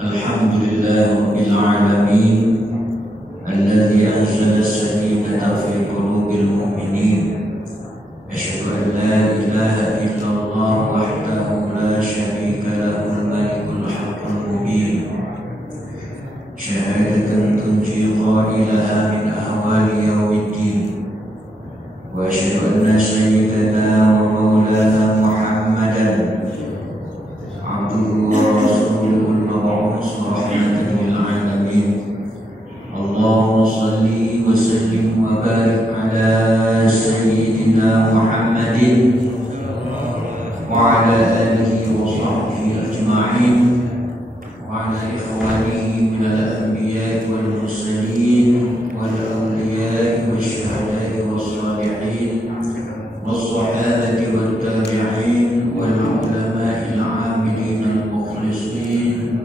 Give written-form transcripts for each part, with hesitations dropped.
Alhamdulillah Rabbil Alamin Alladhi anzala as-sakinata fi qulubil mu'minin. Asyhadu an la ilaha illallah wahdahu la syarika lahul malikul haqqul mubin. Syahadatan tunji qailaha min ahwali yaumiddin. Wa asyhadu anna sayyidana wa maulana Muhammadan abduhu wa rasuluhu al-mab'uts rahmatan lil alamin. Allahumma shalli wa sallim wa barik ala sayyidina Muhammadin wa ala alihi wa sahbihi ajma'in wa ala ikhwanihi min al-anbiya'i wal mursalin wal awliya'i wasyuhada'i was-salihin was-sahabati wat tabi'in wal ulama'i al-'amilin al-mukhlisin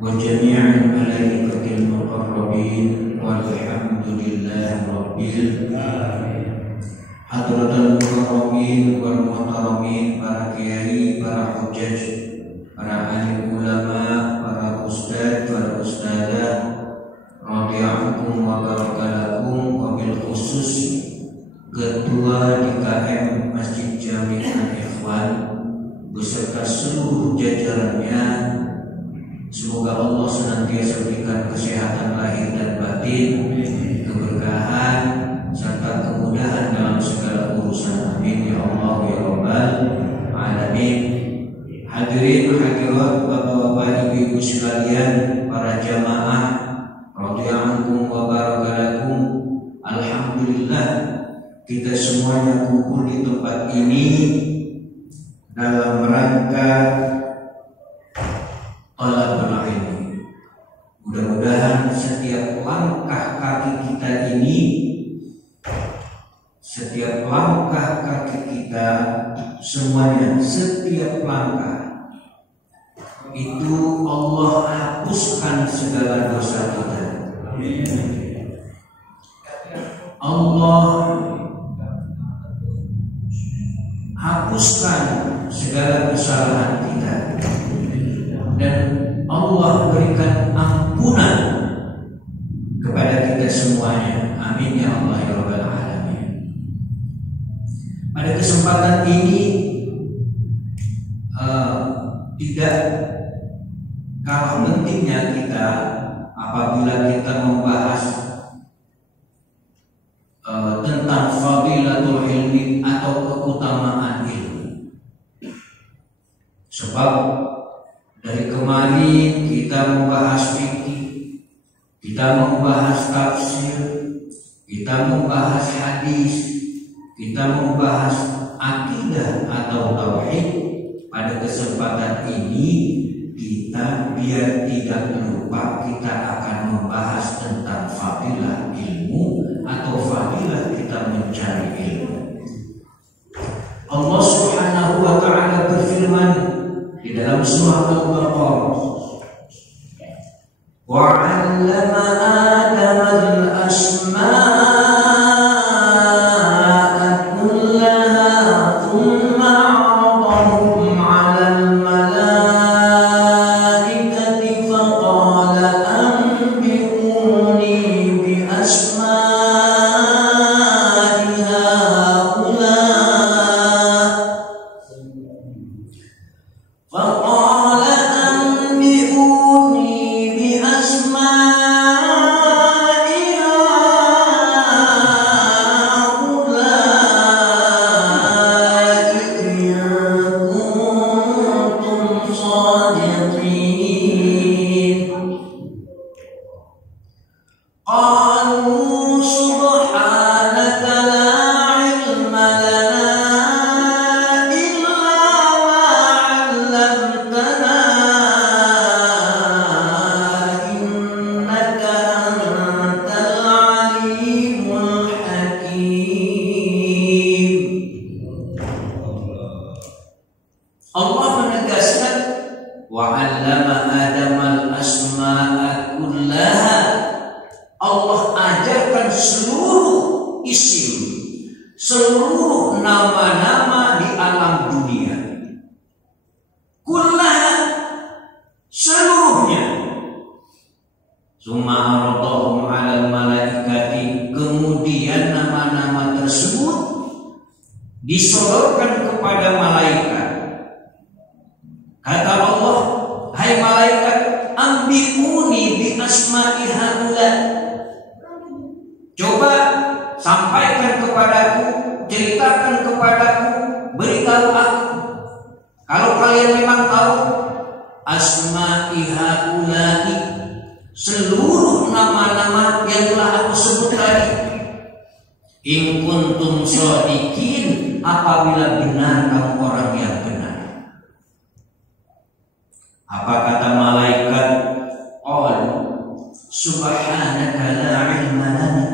wa jami'il malaikatil muqarrabin walhamdulillahi rabbil alamin. Hadratul mukarramin wal muhtaramin, para kiai, para hujjaj, para alim ulama, para ustadz, para ustadzah, radhiyallahu wa barakalakum, wabil khusus ketua DKM Masjid Jami Al-Ikhwan beserta seluruh jajarannya. Semoga Allah senantiasa berikan kesehatan lahir dan batin, keberkahan serta kemudahan dalam segala urusan. Amin ya Allah ya Rabbal alamin. Hadirin hadirat, bapak-bapak, ibu-ibu sekalian, para jamaah radhiyallahu wa barakalakum. Alhamdulillah kita semuanya kumpul di tempat ini dalam rangka talabul ilmi. Mudah-mudahan setiap langkah kaki kita ini, setiap langkah kaki kita semuanya, setiap langkah itu Allah hapuskan segala dosa kita. Allah hapuskan segala kesalahan kita dan Allah berikan ampunan kepada kita semuanya. Amin ya Allah ya Rabbal alamin. Pada kesempatan ini tidak kalah pentingnya kita apabila kita membahas tentang fadilatul ilmi atau keutamaan ilmu. Sebab dari kemarin kita membahas fikih, kita membahas tafsir, kita membahas hadis, kita membahas akidah atau tauhid. Pada kesempatan ini kita biar tidak lupa, kita akan membahas tentang fadilah ilmu atau fadilah kita mencari ilmu. Allah Subhanahu wa ta'ala berfirman di dalam surah Al-Baqarah, wa 'allama Adama al-asma'a kullaha thumma 'aradahum 'ala al-malaikati faqala anbi'uni bi asma'i haula. فقال أنبئوني بأسماء هؤلاء إن كنتم صادقين. قالوا سبحانك لا علم لنا Allah menegaskan wa 'allama Adamal asma'a kullaha. Allah ajarkan seluruh isim, seluruh nama-nama di alam dunia. Kullaha Kata Allah, hai malaikat, ambiuni bi asma'i haula. Coba sampaikan kepadaku, ceritakan kepadaku, beritahu aku. Kalau kalian memang tahu asma'i haula'i, seluruh nama-nama yang telah aku sebut tadi. In kuntum shodiqin, apabila benar kamu orang yang benar. Apa kata malaikat? Qalu subhanaka la ilma lana.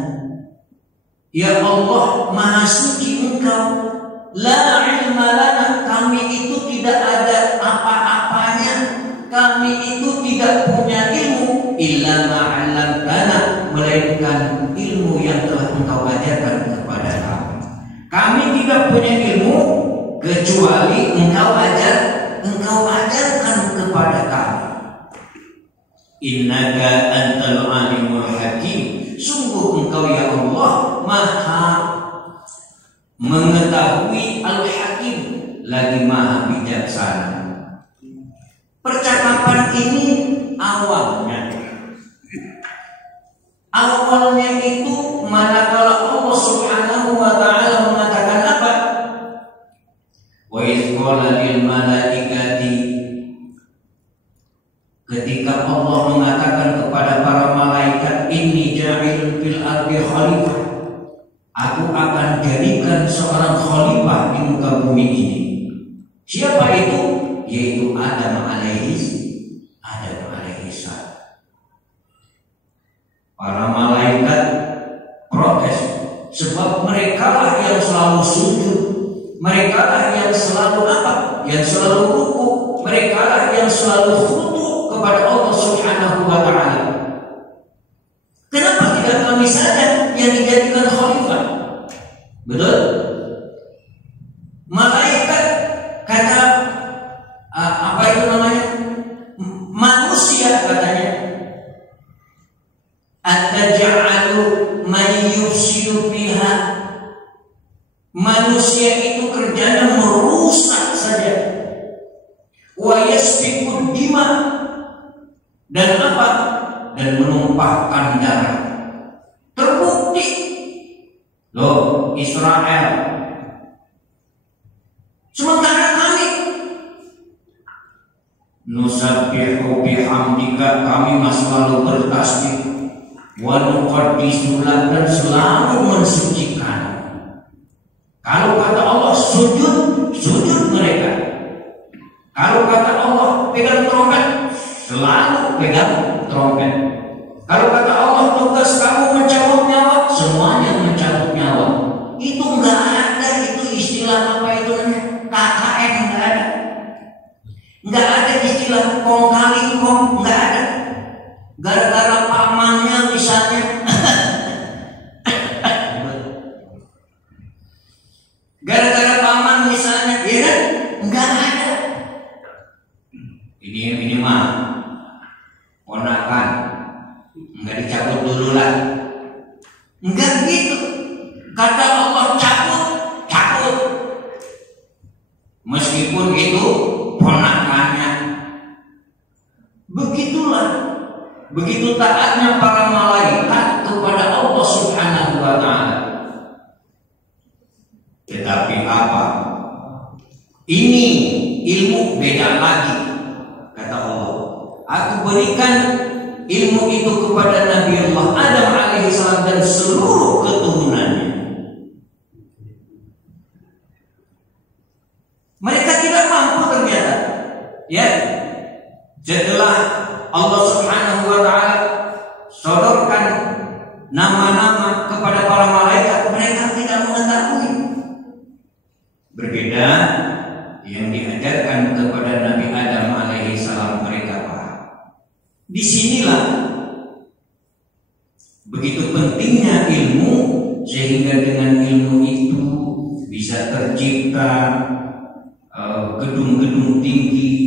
Ya Allah, maha suci Engkau. La ilma lana, kami itu tidak ada apa-apanya. Kami itu tidak punya ilmu illa ma'allamtana, melainkan ilmu yang telah Engkau ajarkan kepada kami. Kami tidak punya ilmu kecuali Engkau ajarkan kepada kami. Innaka antal alimul hakim. Sungguh Engkau ya Allah maha mengetahui, al-hakim, lagi maha bijaksana. Percakapan ini awalnya itu manakala Allah Subhanahu wa ta'ala mengatakan apa? Wa idh qala lil malaikati, ketika Allah mengatakan kepada para malaikat, inni ja'ilun fil ardi khalifah, aku akan jadikan seorang khalifah di muka bumi ini. Siapa itu? Yaitu Adam alaihi salam. Para malaikat protes, sebab merekalah yang selalu sujud, merekalah yang selalu apa? Yang selalu ruku, merekalah yang selalu khudu kepada Allah Subhanahu wa ta'ala. Kenapa tidak kami saja yang dijadikan khalifah? Betul? Malaikat kata apa itu namanya? Manusia katanya. Ataj'alu may yufsidu fiha. Manusia itu kerjanya merusak saja. Wa yasfiku dima, dan apa? Dan menumpahkan darah. Terbukti loh, Israel. Sementara kami nusabbihu bihamdika, kami masih selalu bertasbih, wa nuqaddisu lak, dan selalu mensucikan. Kalau kata Allah sujud mereka. Kalau kata Allah pegang trompet, selalu pegang trompet. Kalau kata Allah tugas kamu mencabut nyawa, semuanya mencabut nyawa. Itu enggak ada, itu istilah apa itu namanya? KKN enggak ada. Enggak ada istilah kong kali kong, enggak ada. Gara-gara pamannya misalnya. Gara-gara paman misalnya, ya kan? Enggak ada. Ini mah ponakan, enggak dicabut dulu lah. Enggak gitu. Kata Allah cabut. Meskipun itu ponakannya. Begitulah. Begitu taatnya para malaikat kepada Allah Subhanahu wa ta'ala. Tetapi apa? Ini ilmu beda lagi. Kata Allah, aku berikan ilmu itu kepada Nabi Allah Adam alaihissalam dan seluruh keturunannya. Mereka tidak mampu ternyata. Ya, setelah Allah Subhanahu wa ta'ala sodorkan nama-nama kepada para malaikat, mereka tidak mengetahui. Berbeda yang diajarkan kepada Nabi Adam alaihi salam, mereka paham. Disinilah begitu pentingnya ilmu, sehingga dengan ilmu itu bisa tercipta gedung-gedung tinggi.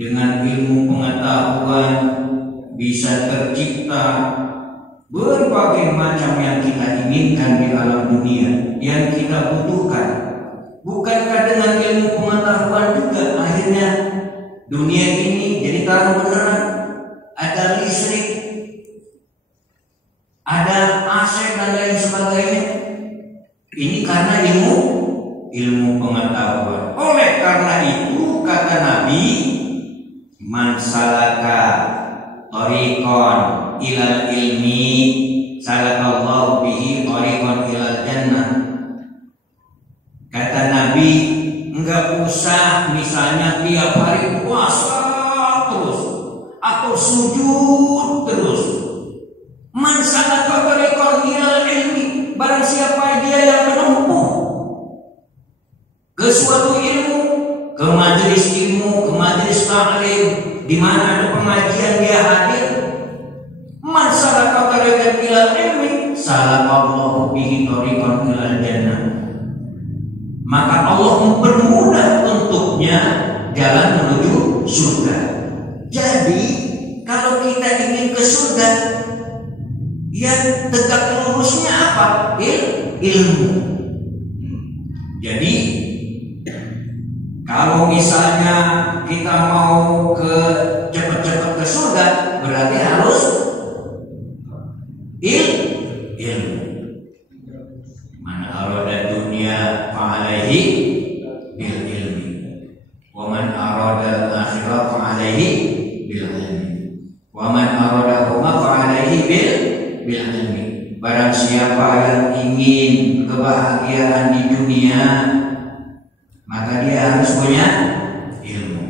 Dengan ilmu pengetahuan bisa tercipta berbagai macam yang kita inginkan di alam dunia, yang kita butuhkan. Bukankah dengan ilmu pengetahuan juga akhirnya dunia ini jadi terang beneran, ada listrik, ada AC dan lain sebagainya. Ini karena ilmu pengetahuan. Oleh karena itu kata Nabi, man salaka thariqan ilal ilmi salakallahu bihi thariqan ilal jannah. Kata Nabi, enggak usah misalnya tiap hari puasa terus atau sujud terus. Man salaka thariqan ilal ilmi, barang siapa dia yang menempuh ke suatu ilmu, ke majelis ilmu, ke majelis ta'lim, di mana ada pengajian dia hadir. Man salaka thariqan ilal ilmi salakallahu bihi thariqan ilal jannah. Maka Allah mempermudah untuknya jalan menuju surga. Jadi kalau kita ingin ke surga, ya tegak lurusnya apa? Ilmu. Jadi kalau misalnya kita mau ke cepat-cepat ke surga, berarti harus ilmu. Man arada dunia fa'alaihi bil ilmi, wa man arada al-akhirah fa'alaihi bil ilmi, wa man arada huma fa'alaihi bil ilmi. Barang siapa yang ingin kebahagiaan di dunia, maka dia harus punya ilmu.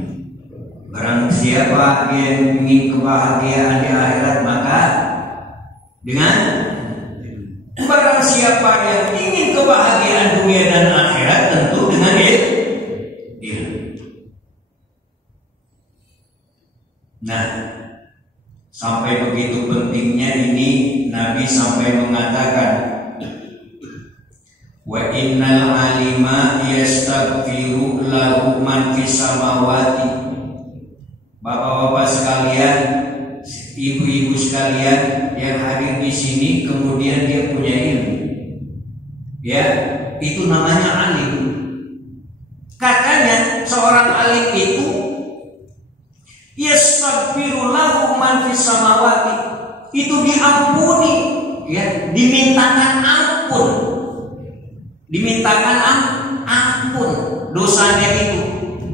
Barang siapa yang ingin kebahagiaan di akhirat, maka dengan barang siapa yang ingin kebahagiaan dunia dan akhirat, tentu dengan ilmu. Nah, sampai begitu pentingnya ini, Nabi sampai mengatakan, wa innal alima yastaghfiru lahu man fis samawati. Bapak-bapak sekalian, ibu-ibu sekalian yang hadir di sini, kemudian dia punya ilmu, ya, itu namanya alim. Katanya seorang alim itu yastaghfiru lahu man fis samawati, itu diampuni, ya, dimintakan ampun dosanya itu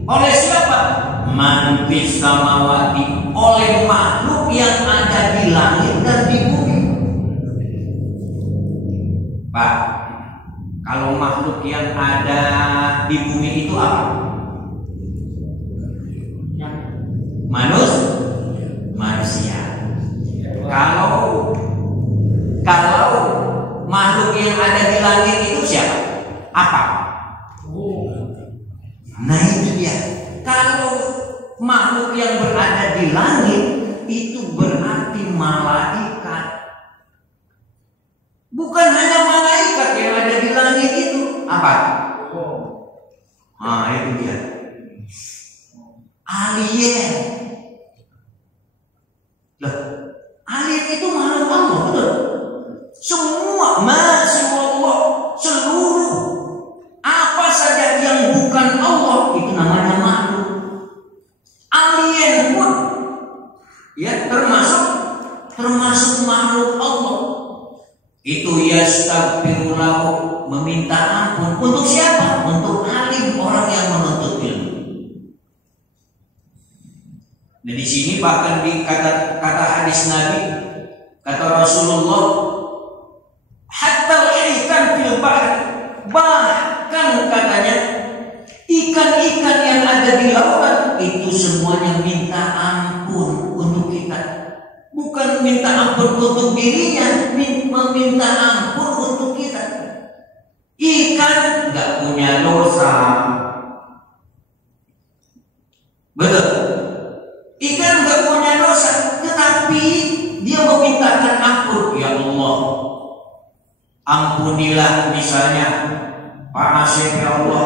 oleh siapa? Man fis samawati, oleh makhluk yang ada di langit dan di bumi. Pak, kalau makhluk yang ada di bumi itu apa? Manusia. Kalau makhluk yang ada di langit itu siapa? Apa? Nah itu dia. Kalau makhluk yang berada di langit itu berarti malaikat. Bukan hanya malaikat yang ada di langit itu. Apa? Ah, itu dia. Alien. Loh, alien itu makhluk Allah, betul? Semua masih Allah, seluruh apa saja yang bukan Allah itu namanya makhluk. Alien pun, ya, termasuk makhluk Allah. Itu yastaghfiru lahu, meminta ampun untuk siapa? Untuk alim, orang yang menuntut ilmu. Nah di sini bahkan di kata hadis Nabi, kata Rasulullah, hatta ikan fil bahr, bahkan katanya ikan-ikan yang ada di lautan itu semuanya minta ampun untuk kita. Bukan minta ampun untuk dirinya, meminta ampun untuk kita. Ikan nggak punya dosa, betul? Ikan nggak punya dosa, tetapi dia memintakan ampun. Ya Allah, ampunilah misalnya Pak Asep, ya Allah,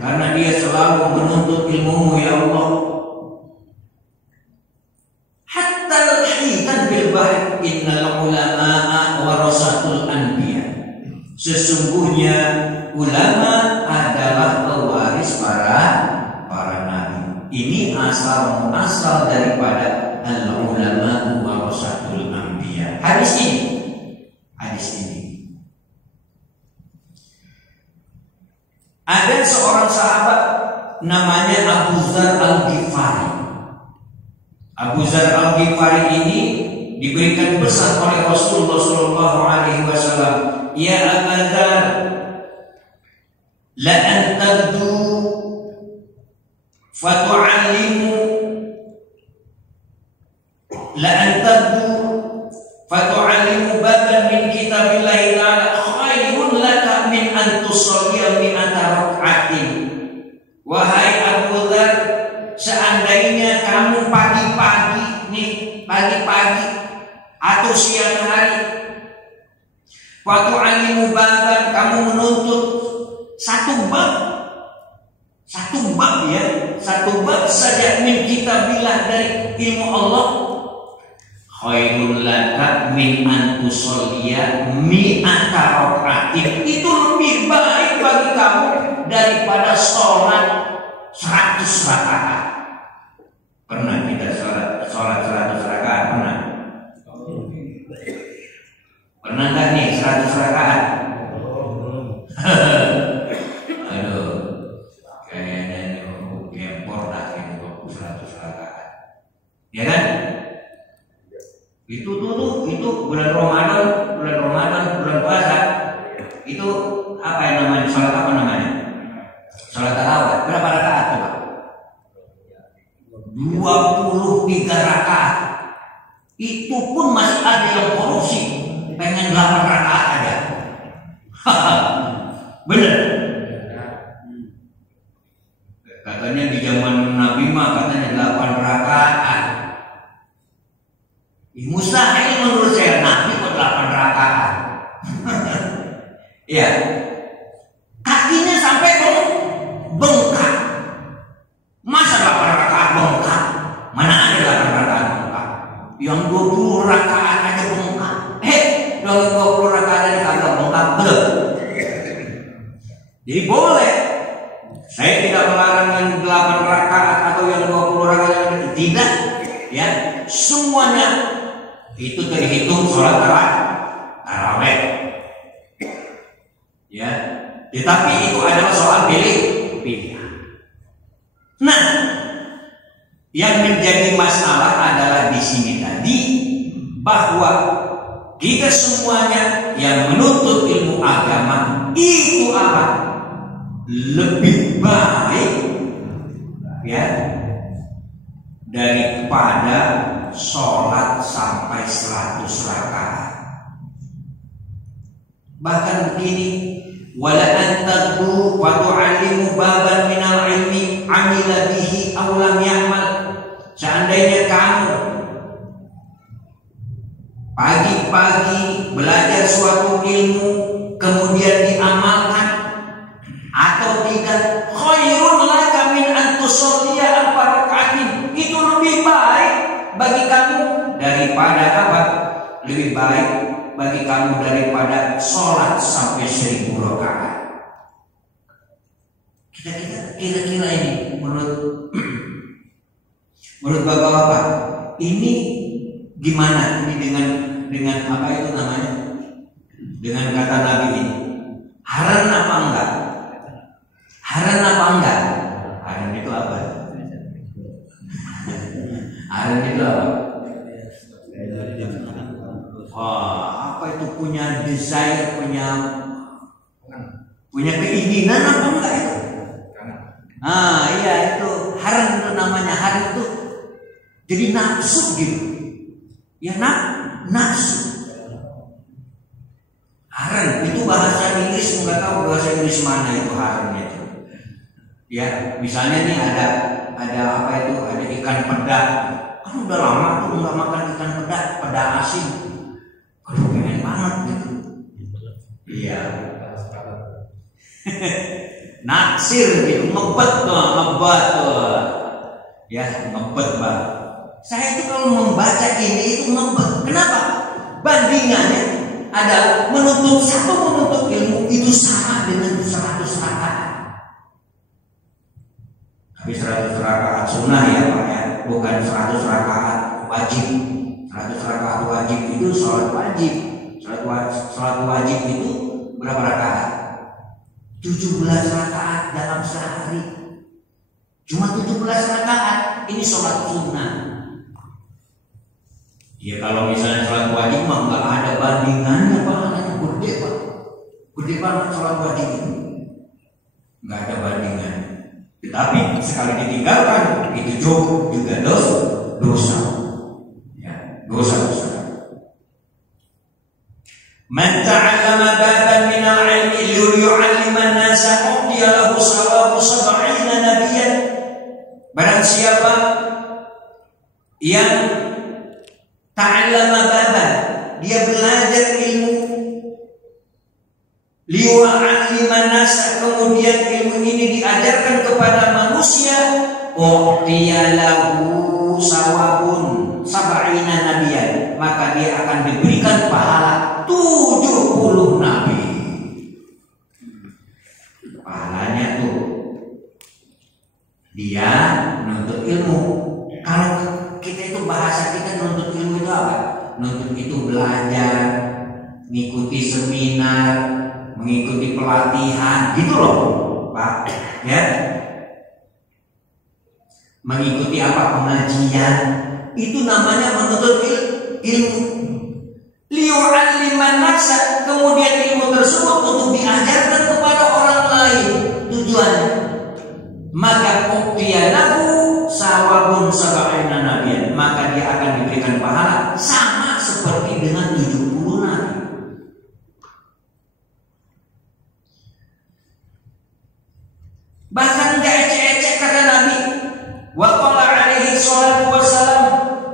karena dia selalu menuntut ilmu, ya Allah. Hatta al-hitan bil bahr, innal ulama'a warasatul anbiya. Sesungguhnya ulama adalah pewaris para nabi. ini asal muasal daripada al-ulama warasatul anbiya. Hadis ini. Ada seorang sahabat namanya Abu Dzar Al-Ghifari. Abu Dzar Al-Ghifari ini diberikan pesan oleh Rasulullah sallallahu alaihi wasallam, "Ya Abu Dzar, la antadu fatu'allimu baban min kitabillahi ta'ala khairun laka min an tusalliya mi'ata rak'atin." Wahai Abu Dzar, seandainya kamu pagi-pagi atau siang hari, fatu'allimu baban, kamu menuntut satu bab saja min kitabillah, dari ilmu Allah, khairul laka min an tusalliya mi'ata rak'atin, itu lebih baik bagi kamu daripada sholat 100 rakaat. Pernah kita sholat 100 rakaat? Pernah nggak nih 100 rakaat? Aduh, kayaknya gempor dah ini 100 rakaat. Ya kan? Itu bulan Ramadan, bulan puasa. Itu apa yang namanya? Sholat apa namanya? Sholat tarawih. Berapa rakaat coba? 23 rakaat. Itu pun masih ada yang korupsi, pengen 8 rakaat aja. Bener. Katanya di zaman Nabi mah katanya 8 rakaat. Mustahil menurut saya, Nabi kok 8 rakaat. Ya. Kakinya sampai bengkak. Masa 8 rakaat bengkak? Mana ada 8 rakaat bengkak? Yang 20 rakaat aja bengkak. Yang 20 rakaat aja kagak bengkak, belum. Jadi boleh. Saya tidak melarang yang 8 rakaat atau yang 20 rakaat, tidak. Ya, semuanya itu terhitung sholat tarawih. Ya, tetapi itu adalah soal pilihan. Nah, yang menjadi masalah adalah di sini tadi, bahwa kita semuanya yang menuntut ilmu agama itu apa? Lebih baik, ya, daripada sholat sampai 100 rakaat. Bahkan begini, wala antadu wa tu'allimu baban minal ilmi amila bihi aw lam ya'mal. Seandainya kamu pagi-pagi belajar suatu ilmu kemudian diamalkan atau tidak, khairun laka min an tusalliya arba raka'atin, itu lebih baik bagi kamu daripada apa? Lebih baik bagi kamu daripada sholat sampai 1000 rakaat. Kira-kira ini menurut bapak-bapak ini gimana? Ini dengan apa itu namanya? Dengan kata Nabi ini, haram apa enggak? Haram apa enggak? Haram itu apa? Haram itu apa? Wah, apa itu punya desire, punya keinginan apa enggak itu? Iya itu haram, itu namanya haram itu jadi nafsu gitu. Ya nafsu. Haram itu bahasa Inggris, nggak tahu bahasa Inggris mana itu haramnya itu. Ya, misalnya nih ada apa itu? Ada ikan peda. Kan udah lama tuh nggak makan ikan peda asin. Aduh, pengen banget gitu. Iya. Naksir gitu, ngebet tuh. Ya, ngebet Bang. Saya itu kalau membaca ini itu ngebet. Kenapa? Bandingannya adalah menuntut ilmu itu sama dengan 100 rakaat. Tapi 100 rakaat sunnah ya Pak ya, bukan 100 rakaat wajib. 100 rakaat wajib itu sholat wajib. Sholat wajib itu berapa rakaat? 17 rakaat dalam sehari. Cuma 17 rakaat, ini sholat sunnah. Ya kalau misalnya sholat wajib mah nggak ada bandingannya pahalanya, gede Pak. Gede banget sholat wajib itu. Nggak ada bandingannya. Tetapi sekali ditinggalkan itu juga dosa. Ya, dosa besar. Man ta'allama baban min al-'ilmi liyu'allima an-nasa u'tiya lahu sawabu 70 nabiyyan. Barang siapa yang ta'allama baban, dia belajar ilmu, liyu'allima an-nasa, kemudian ilmu ini diajarkan kepada manusia, u'tiya lahu sawabun 70 nabiyyan, maka dia akan diberikan pahala 70 nabi. Pahalanya tuh dia menuntut ilmu. Kalau kita itu bahasa kita nuntut ilmu itu apa? Nuntut itu belajar, mengikuti seminar, mengikuti pelatihan, gitu loh Pak ya. Mengikuti apa? Pengajian. Itu namanya menuntut ilmu. Liyu'alliman nasa, kemudian ilmu tersebut untuk diajarkan kepada orang lain tujuannya. Maka uqtiyalahu sawabun 70 nabiyyan, maka dia akan diberikan pahala sama seperti dengan 70 nabi. Bahkan enggak ecek-ecek kata Nabi. Wa qala alaihi salatu wassalam,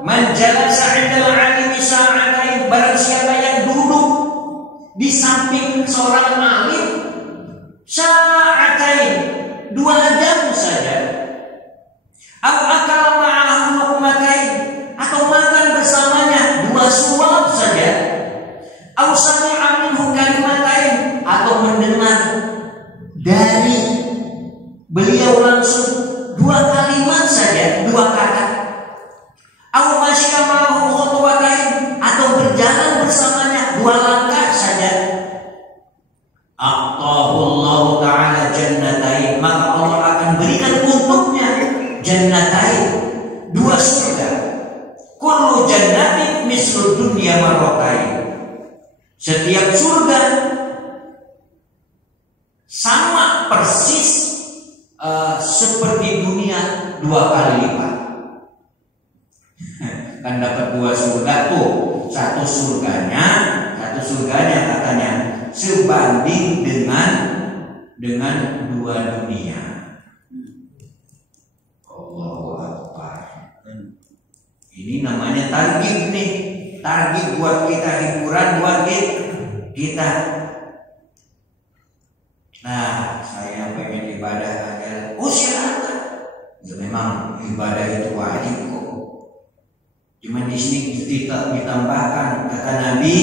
man jalasa 'indal 'alimi sa'atain, barang siapa yang duduk di samping seorang alim sa'atain, 2 jam saja, au akala ma'ahu luqmatain, atau makan bersamanya 2 suap saja, au sami'a minhu kalimatain, atau mendengar dari beliau langsung 2 kalimat saja, 2 kata, au masya ma'ahu khutwatain, atau berjalan bersamanya 2 langkah saja, a'tahullahu ta'ala jannatain, maka Allah akan berikan untuknya jannatain, 2 surga. Kullu jannatin mislu dunya marratain, setiap surga sama persis seperti dunia 2 kali lipat. Kan dapat 2 surga tuh, satu surganya katanya sebanding dengan 2 dunia. Allahu Akbar. Ini namanya targhib nih, targhib buat kita, hiburan buat kita. Nah, saya pengen ibadah aja. Silakan. Ya memang ibadah itu wajib kok. Cuma di sini ditambahkan kata Nabi,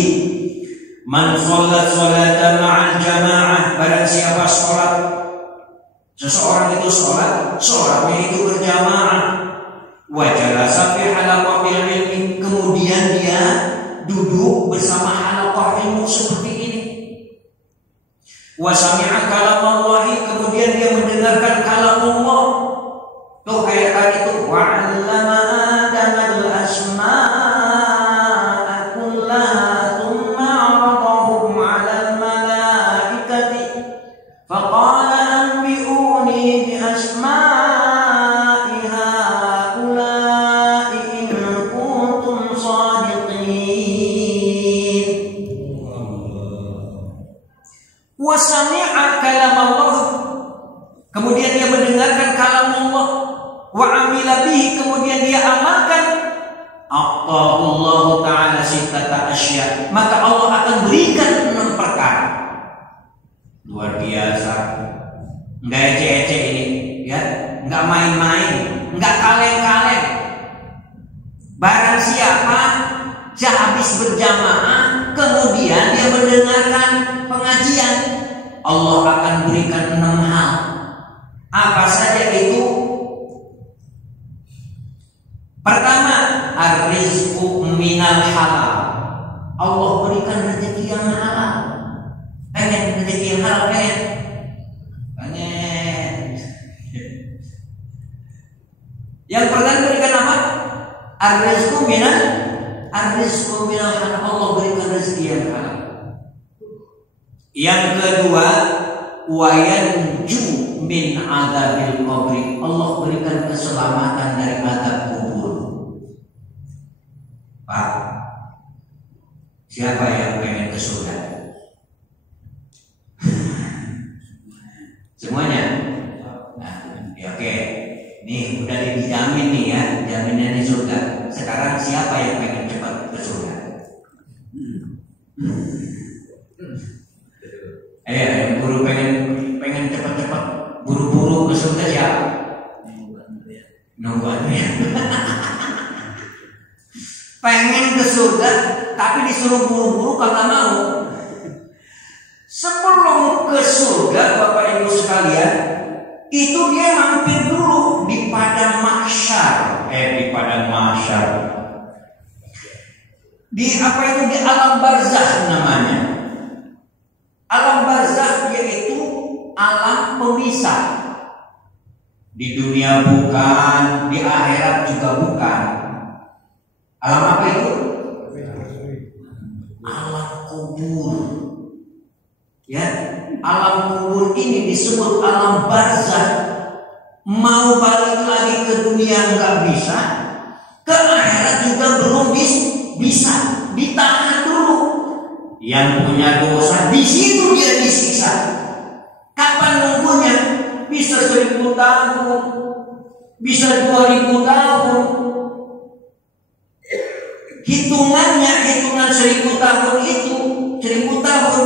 man sholat sholatan ma'al jamaah, barang siapa sholat, seseorang itu sholatnya itu berjamaah, wa jalasa fi halaqatil ilmi, kemudian dia duduk bersama halaqah ilmu seperti ini, wa sami'a kalamallahi, kemudian dia mendengarkan kalam Allah. Tuh kayak tadi tuh, wa 'allama Adamal asma'a kullaha thumma 'aradahum 'alal malaikati faqala anbi'uni bi asma'i haula'i in kuntum shadiqin. Wa sami'a kalam Allah, kemudian dia mendengarkan kalam Allah, wa amila bihi, kemudian dia amalkan, aqallahu ta'ala sittata asya, maka Allah akan berikan 6 perkara. Luar biasa. Enggak ecek-ecek ini ya, enggak main-main, enggak kaleng-kaleng. Barang siapa habis berjamaah kemudian dia mendengarkan pengajian, Allah akan berikan 6 hal. Apa saja itu? Pertama, ar-rizqu minal halal. Allah berikan rezeki yang halal. Pengen rezeki yang halal, pengen. Yang pertama berikan apa? Ar-rizqu minal halal. Allah berikan rezeki yang halal. Yang kedua, wa yanju min adzabil qabri. Allah berikan keselamatan dari azab kubur. Pak, siapa yang pengen ke surga? Semuanya? Nah, ya oke. Nih udah dijamin nih ya, jaminan di surga. Sekarang siapa yang pengen cepat ke surga? Yang buru pengen cepat-cepat buru-buru ke surga siapa? Nungguan ya. Pengen ke surga tapi disuruh buru-buru kagak mau. Sebelum ke surga Bapak Ibu sekalian, itu dia mampir dulu di padang mahsyar. Di padang mahsyar. Di apa itu, di alam barzakh namanya. Alam barzakh yaitu alam pemisah. Di dunia bukan, di akhirat juga bukan. Alam apa itu? Alam kubur. Ya, alam kubur ini disebut alam barzakh. Mau balik lagi ke dunia nggak bisa, ke akhirat juga belum bisa. Ditahan dulu. Yang punya dosa di situ dia disiksa. Kapan nunggunya? Bisa 1000 tahun, bisa 2000 tahun. Hitungan 1000 tahun itu 1000 tahun.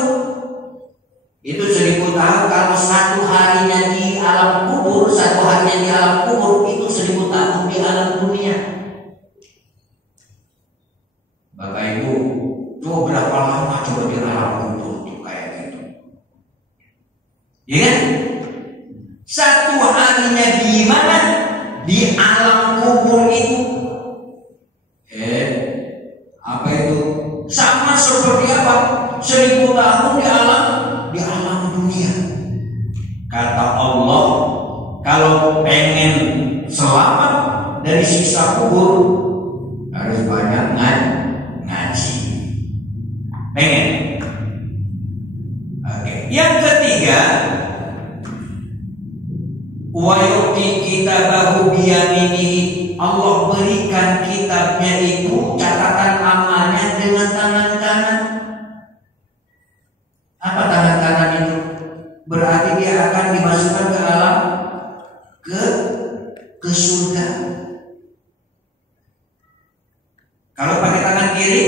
Itu 1000 tahun kalau satu harinya di alam kubur, satu harinya di alam kubur itu 1000 tahun di alam dunia. Bapak Ibu, coba berapa lama coba di alam kubur tuh kayak gitu? Ya kan? Satu harinya di mana? Di alam kubur itu. Apa itu? Sama seperti apa? 1000 tahun di alam dunia. Kata Allah, kalau pengen selamat dari siksa kubur harus banyak ngaji. Pengen? Oke. Yang ketiga, wa yu'ti kitabahu biyaminihi. Allah berikan kitabnya itu, catatan amalnya dengan tangan kanan. Apa tangan kanan itu? Berarti dia akan dimasukkan ke alam ke surga. Kalau pakai tangan kiri,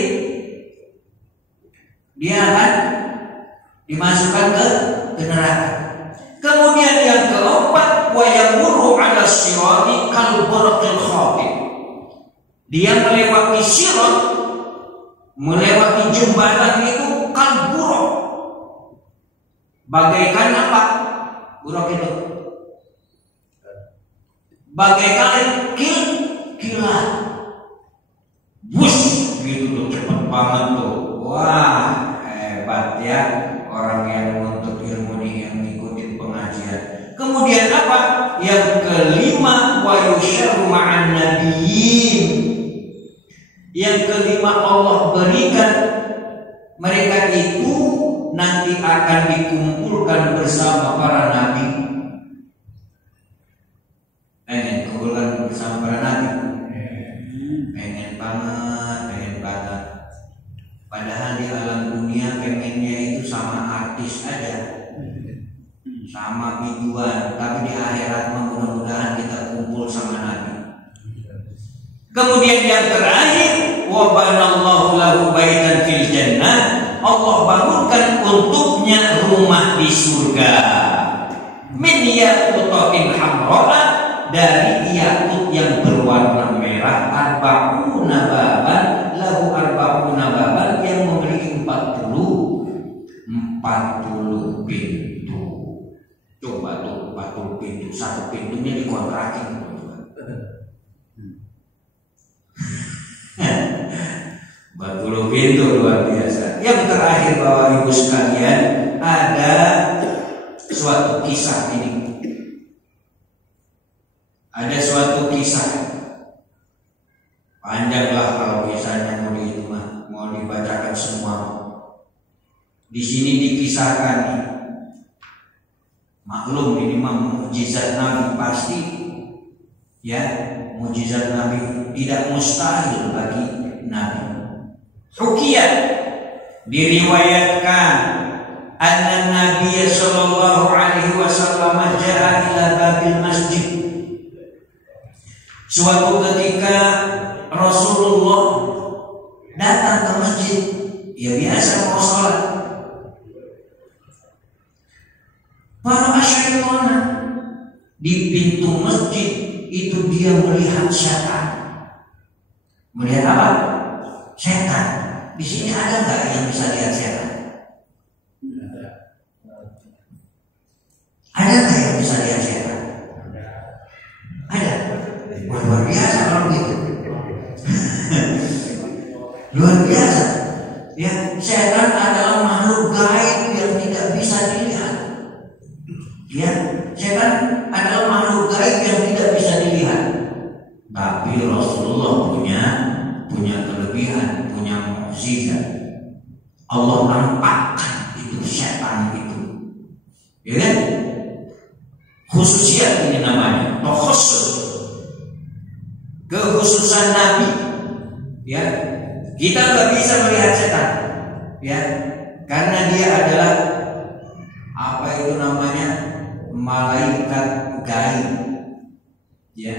dia akan dimasukkan ke neraka. Kemudian yang keempat, wa yamurru 'ala sirati kal barqil khatib. Dia melewati sirat, melewati jembatan itu kal buraq. Bagaikan apa? Buraq itu bagaikan kilat. Bus gitu tuh, cepet banget tuh. Wah, hebat ya orang yang menuntut ilmu nih, yang ngikutin pengajian. Kemudian apa? Yang kelima, wa yusyarru ma'an nabiyyin. Yang kelima, Allah berikan mereka itu nanti akan dikumpulkan bersama para nabi. Pengen kumpulkan bersama para nabi? Pengen banget. Padahal di alam dunia pengennya itu sama artis aja, sama biduan. Tapi di akhirat mudah-mudahan kita kumpul sama nabi. Kemudian yang terakhir, wa banallahu lahu baitan fil jannah. Allah bangunkan untuknya rumah di surga. Min yaqutin hamra, dari yakut yang berwarna merah. Arba'una baban, lahu arba'una baban, yang memiliki 40 pintu. Coba tuh 40 pintu, satu pintunya dikontrakin. 40 pintu luar biasa. Yang terakhir Bapak Ibu sekalian, ada suatu kisah ini. Ada suatu kisah. Panjanglah kalau kisahnya mau dibacakan semua. Di sini dikisahkan nih. Maklum ini mah mukjizat Nabi pasti. Ya, mukjizat Nabi tidak mustahil bagi Nabi. Hukiyat diriwayatkan anna Nabi sallallahu alaihi wasallam jaa ila babil masjid. Suatu ketika Rasulullah datang ke masjid, ya biasa mau sholat. Para syaitan di pintu masjid itu dia melihat setan. Melihat apa? Setan. Di sini ada nggak yang bisa lihat setan? Ada nggak yang bisa lihat setan? Ada. Luar biasa kalau gitu. Luar biasa. Ya, setan adalah makhluk gaib yang tidak bisa dilihat. Ya, setan adalah makhluk gaib yang tidak bisa dilihat. Tapi Rasulullah punya kelebihan, punya mukjizat. Allah nampakkan itu setan itu. Ya kan? Khususiyat ini namanya, khusus. Kekhususan Nabi. Ya. Kita nggak bisa melihat setan. Ya. Karena dia adalah apa itu namanya? Malaikat gaib. Ya.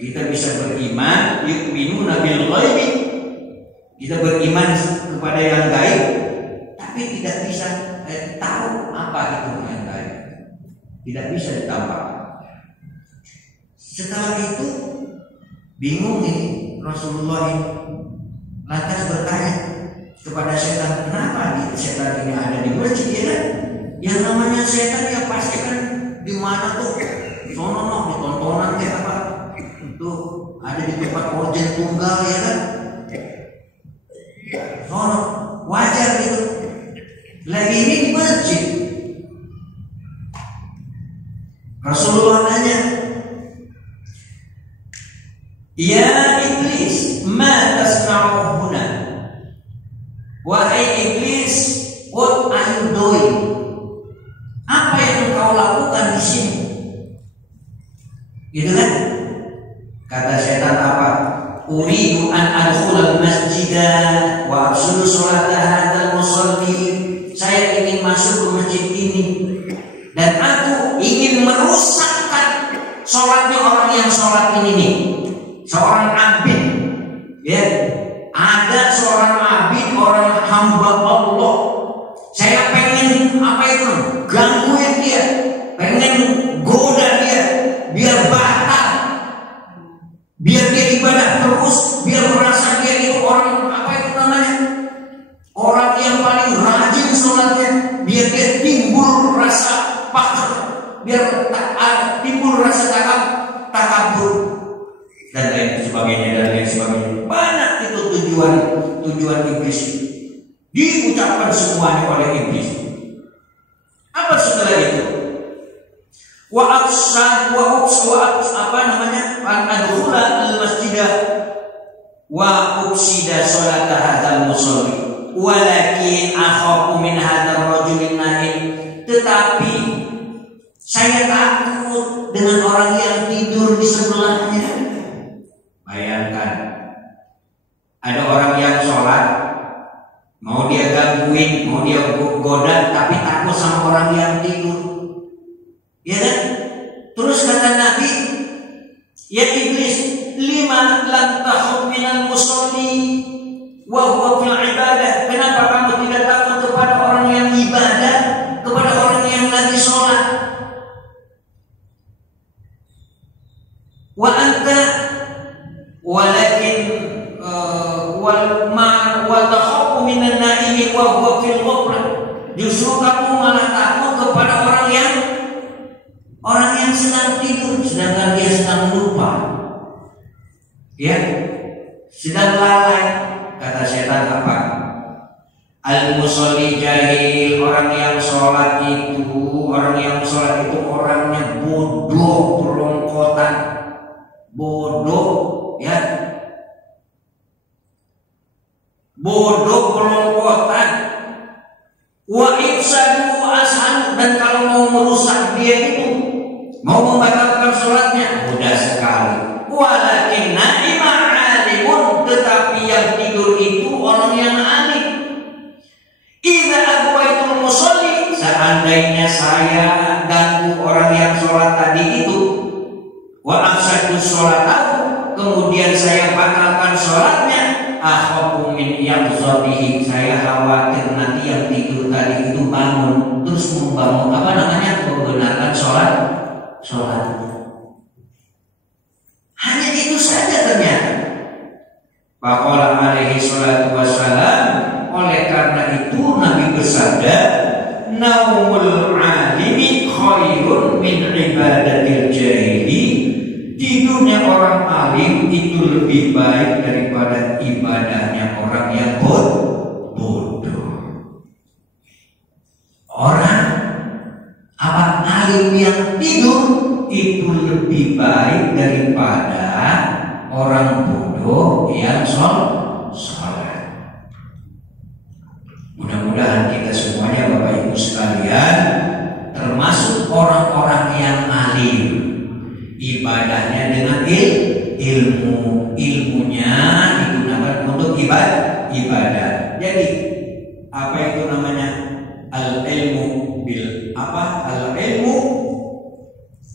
Kita bisa beriman, yu'minuna bil ghaibi. Kita beriman kepada yang gaib, tapi tidak bisa tahu apa itu yang gaib. Tidak bisa ditampakkan. Setelah itu bingung nih Rasulullah ini, lantas bertanya kepada setan, kenapa setan ini ada di masjid ya kan? Yang namanya setan ya pasti kan di mana tuh? Sono di tontonan kayak apa? Tuh ada di tempat organ tunggal ya kan? Sono wajar gitu. Lagi ini di masjid. Rasulullah nanya, ya iblis, ma tasna'u huna? Wahai iblis, what are you doing? Apa yang engkau lakukan di sini? Gitu kan? Kata setan apa? Uridu an adkhulal masjidah wa absulu sholata hadzal musalli. Saya ingin masuk ke masjid ini dan aku ingin merusakkan sholatnya orang yang sholat ini nih. Seorang abid, ya, ada seorang abid, orang hamba Allah. Saya pengen apa itu? Gangguin dia, pengen goda dia, biar batal, biar dia ibadah terus, biar merasa dia itu orang apa itu namanya? Orang yang paling rajin sholatnya, biar dia timbul rasa fakir, biar timbul rasa takabur. Dan lain sebagainya. Banyak itu tujuan iblis diucapkan semuanya oleh iblis. Apa setelah itu? Wa apa namanya? An-adkhula al-masjidah wa uksida sholata hadzal musalli. Walakin akhafu min hadzal rajulin naim. Tetapi saya takut dengan orang yang tidur di sebelahnya. Bayangkan, ada orang yang sholat, mau dia gangguin, mau dia goda, tapi takut sama orang yang tidur. Ya kan? Terus kata Nabi, ya iblis, lima lam takhuf minal musalli wa huwa fil ibadah. Kenapa kamu tidak takut kepada orang yang ibadah, kepada orang yang lagi sholat? Wa anta walakin wa takhafu minan naimi wa huwa fil ghaflah. Justru kamu malah takut kepada orang yang sedang tidur sedangkan dia sedang lupa. Ya. sedang lalai. Kata setan apa? Al-musolli jahil, orang yang sholat itu orangnya bodoh, berongkotan, bodoh ya, bodoh berongkotan. Wa ifsadu ashan, dan kalau mau merusak dia itu, mau membatalkan sholatnya mudah sekali. Walakin naima alimun, tetapi yang tidur itu orang yang alim. Idza aghwaitul musolli, seandainya saya ganggu orang yang sholat tadi itu, wa afsadu sholatahu, kemudian saya batalkan sholatnya, akhafu min yaqzadihi, saya khawatir nanti yang tidur tadi itu bangun terus membenarkan sholatnya. Hanya itu saja ternyata. Faqala alaihi salatu wassalam, oleh karena itu Nabi bersabda, naumul alimi khairun min ibadatil jahili, tidurnya orang alim itu lebih baik daripada ibadahnya orang yang bodoh. Orang alim yang tidur itu lebih baik daripada orang bodoh yang sholat. Mudah-mudahan kita semuanya Bapak Ibu sekalian termasuk orang-orang yang alim, ibadahnya dengan ilmunya digunakan untuk ibadah. Jadi apa itu namanya al-ilmu bil apa? Al-ilmu,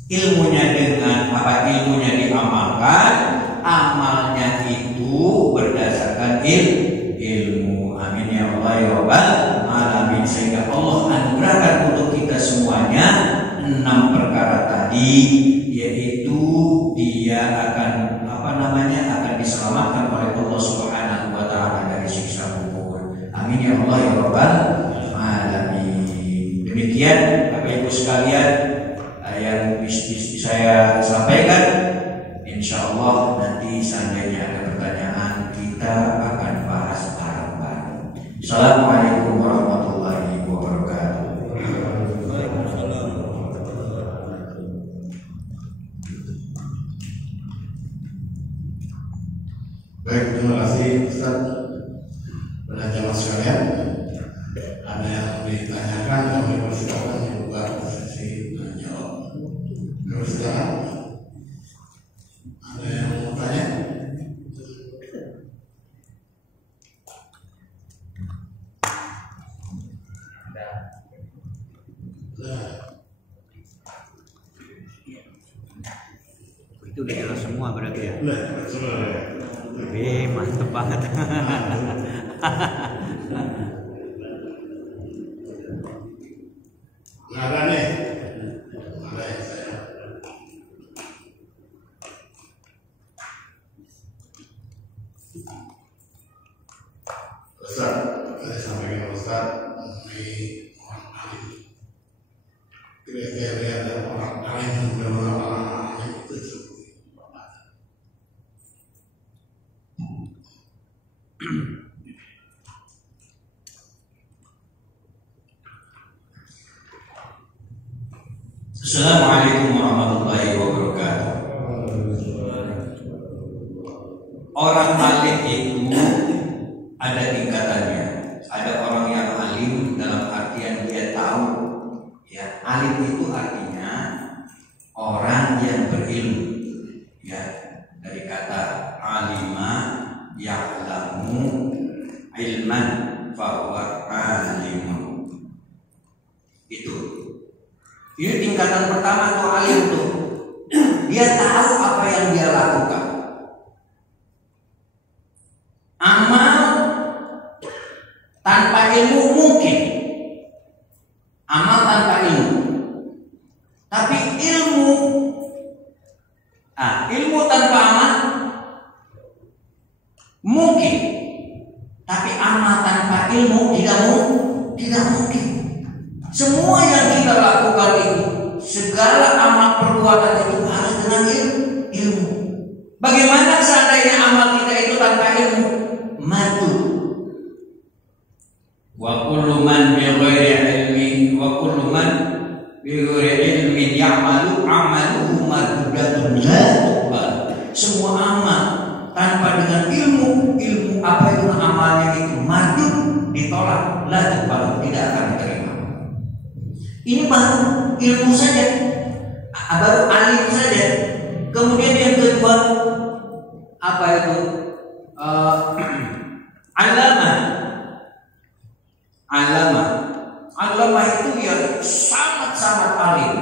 ilmunya dengan apa? Ilmunya diamalkan, amalnya itu berdasarkan ilmu. Amin ya Allah ya Rabbal alamin. Sehingga Allah anugerahkan untuk kita semuanya 6 perkara tadi, yaitu dia akan akan diselamatkan oleh Allah Subhanahu wa taala dari siksa kubur. Amin ya Allah ya Rabbal alamin. Demikian Bapak Ibu sekalian yang bisa saya sampaikan. Insyaallah nanti seandainya ada pertanyaan kita akan bahas bareng-bareng. Assalamualaikum warahmatullahi wabarakatuh. Baik, terima kasih Ustaz. Pada jamaah sekalian, ada yang ditanyakan, kami persilakan dibuka sesi tanya jawab. Silakan. Ada yang mau tanya? Itu udah jelas semua berarti ya? Semua. Mantep banget. Nggak ada nih. Ada yang saya. Ustaz, saya sampaikan Ustaz, mengenai orang alim. Kira-kira ada orang alim yang benar-benar orang alim itu seperti apa? Assalamualaikum warahmatullahi wabarakatuh. Orang alim itu ada tingkatannya. Ada orang yang alim dalam artian dia tahu. Ya, alim itu artinya orang yang berilmu. Ya, dari kata alima ya'lamu ilman fahuwa alimun. Itu. Ini tingkatan pertama tuh alim tuh. Dia tahu apa yang dia lakukan. Amal tanpa ilmu mungkin. Amal tanpa ilmu. Tapi ilmu tanpa amal mungkin. Tapi amal tanpa ilmu tidak mungkin. Semua yang kita lakukan itu, segala amal perbuatan itu harus dengan ilmu. Bagaimana seandainya amal kita itu tanpa ilmu? kullu man bighairi ilmin ya'malu amaluhu mardudatun la tuqbal. Semua amal tanpa dengan ilmu apa itu amalnya itu mardud, ditolak, la tuqbal, tidak akan diterima. Ini baru ilmu saja, baru alim saja. Kemudian yang kedua apa itu? Alama itu ya sangat alim,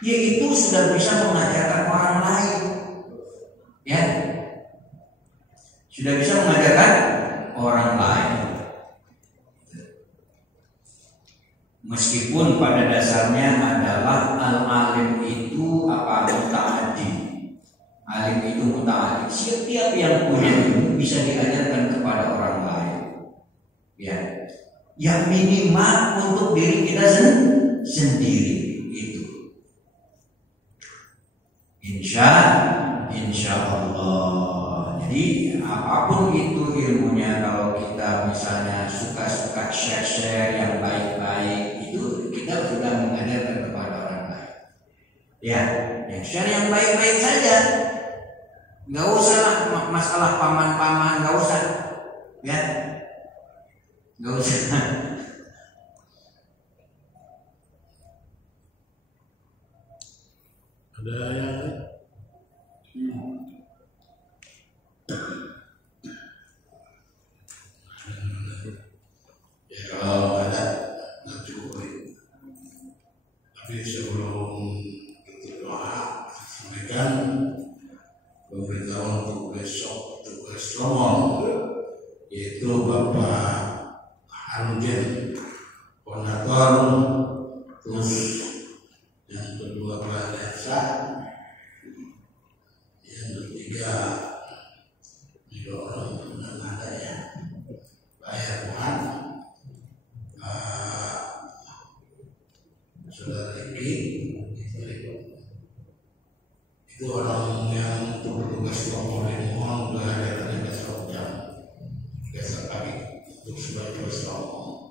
yaitu sudah bisa mengajarkan orang lain, ya, sudah bisa mengajarkan orang lain. Meskipun pada dasarnya adalah al-alim itu muta'addi. Alim itu muta'addi. Setiap yang punya ilmu bisa diajarkan kepada orang lain. Ya. Yang minimal untuk diri kita sendiri itu. Insya Allah. Jadi apapun itu ilmunya, kalau kita misalnya suka share yang baik-baik, itu kita sudah mengajarkan kepada orang lain. Ya, share yang baik-baik saja. Nggak usah lah masalah paman-paman, nggak usah. Ya, nggak usah. Ada yang ya, kalau ada nggak cukup. Tapi sebelum berdoa, sampaikan pemberitahuan untuk besok tugas Romo, yaitu Bapak Anjen Konator, terus yang kedua Pak Desa, yang ketiga didorong dengan adanya bayar Tuhan, Saudara Riki, itu orang yang untuk bertugas Romo dan mohon kehadirannya besok jam 3 pagi untuk sebagai Romo.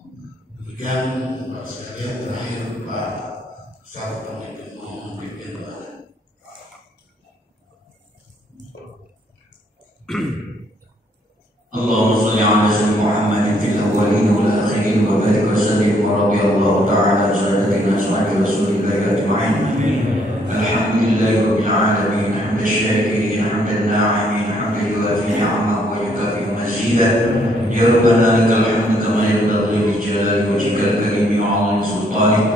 Demikian Pak sekalian, terakhir Pak Ustaz pemimpin mau memberikan doa. Allahumma shalli ala sayyidina Muhammadin fil awwalin wal akhirin wa barik wa sallim wa radiyallahu ta'ala an sayyidina ashabi rasulillah ajma'in. Alhamdulillahi rabbil alamin, hamdan syakirin, hamdan na'imin, hamdan yuwafi ni'amahu wa yukafi mazidah. Ya Rabbana lakal hamdu kama yanbaghi li jalali wajhikal karim wa 'azimi sultanik.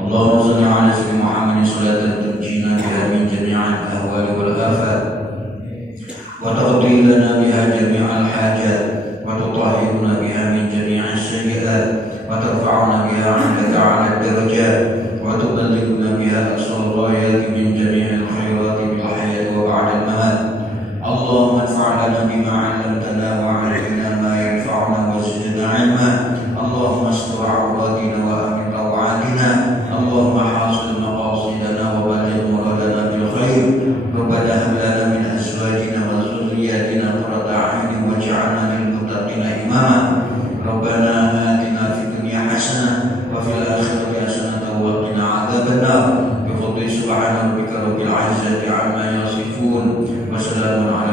Allahumma shalli ala sayyidina Muhammadin salatan tunjina biha min jami'il ahwali wal afat wa taqdi lana biha jami'al hajat wa tutahhiruna biha min jami'is sayyi'at wa tarfa'una biha 'indaka 'ala ad-darajat wa tuballighuna biha aqsal ghayat min jami'il khairat bil hayat wa ba'da al-mamat. Allahumma adfa'na bima 'allamtana wa 'allimna ma yanfa'una wa zidna 'ilma. Allahumma astur 'awratina wa amin rawatina. Allahumma hasil maqasidana wa balligh muradana bil khair. Rabbana hab lana min azwajina wa dhurriyyatina qurrata a'yunin waj'alna lil muttaqina imama. Rabbana atina fid dunya hasanah wa fil akhirati hasanah wa qina adzabannar. Bi fadli subhana rabbika rabbil izzati 'amma yasifun wa salamun 'ala